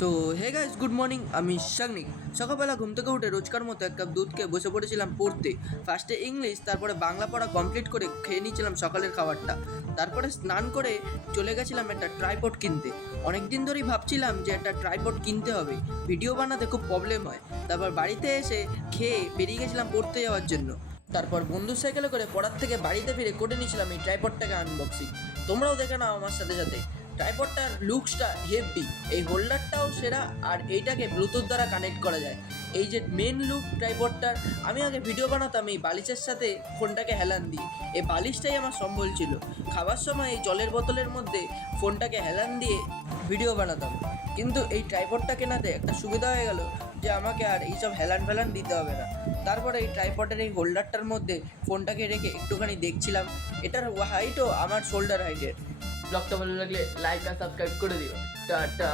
So hey guys, good morning. আমি সাগনিক। সকালবেলা ঘুম থেকে উঠে রোজকার মতো এক কাপ দুধ খেয়ে বসে পড়েছিলাম পড়তে। ফার্স্টে ইংলিশ, তারপরে বাংলা পড়া কমপ্লিট করে খেয়ে নিয়েছিলাম সকালের খাবারটা। তারপরে স্নান করে চলে গেছিলাম একটা ট্রাইপড কিনতে। অনেক দিন ধরেই ভাবছিলাম যে একটা ট্রাইপড কিনতে হবে, ভিডিও বানাতে খুব প্রবলেম হয়। তারপর বাড়িতে এসে খেয়ে বেরিয়ে গেছিলাম পড়তে যাওয়ার জন্য। তারপর বন্ধুর সাইকেলে করে পড়ার থেকে বাড়িতে ফিরে করে নিয়েছিলাম এই ট্রাইপডটাকে আনবক্সিং। তোমরাও দেখে নাও আমার সাথে সাথে। ট্রাইপডটার লুকসটা হেভি, এই হোল্ডারটাও সেরা, আর এইটাকে ব্লুটুথ দ্বারা কানেক্ট করা যায়। এই যে মেন লুক ট্রাইপডটার, আমি আগে ভিডিও বানাতাম এই বালিশের সাথে ফোনটাকে হেলান দিয়ে। এই বালিশটাই আমার সম্বল ছিল। খাবার সময় এই জলের বোতলের মধ্যে ফোনটাকে হেলান দিয়ে ভিডিও বানাতাম। কিন্তু এই ট্রাইপডটা কেনাতে একটা সুবিধা হয়ে গেল যে আমাকে আর এইসব হেলান ফেলান দিতে হবে না। তারপরে এই ট্রাইপডের এই হোল্ডারটার মধ্যে ফোনটাকে রেখে একটুখানি দেখছিলাম। এটার হাইটও আমার শোল্ডার হাইটের। ব্লগটা ভালো লাগলে লাইক আর সাবস্ক্রাইব করে দিও। টাটা।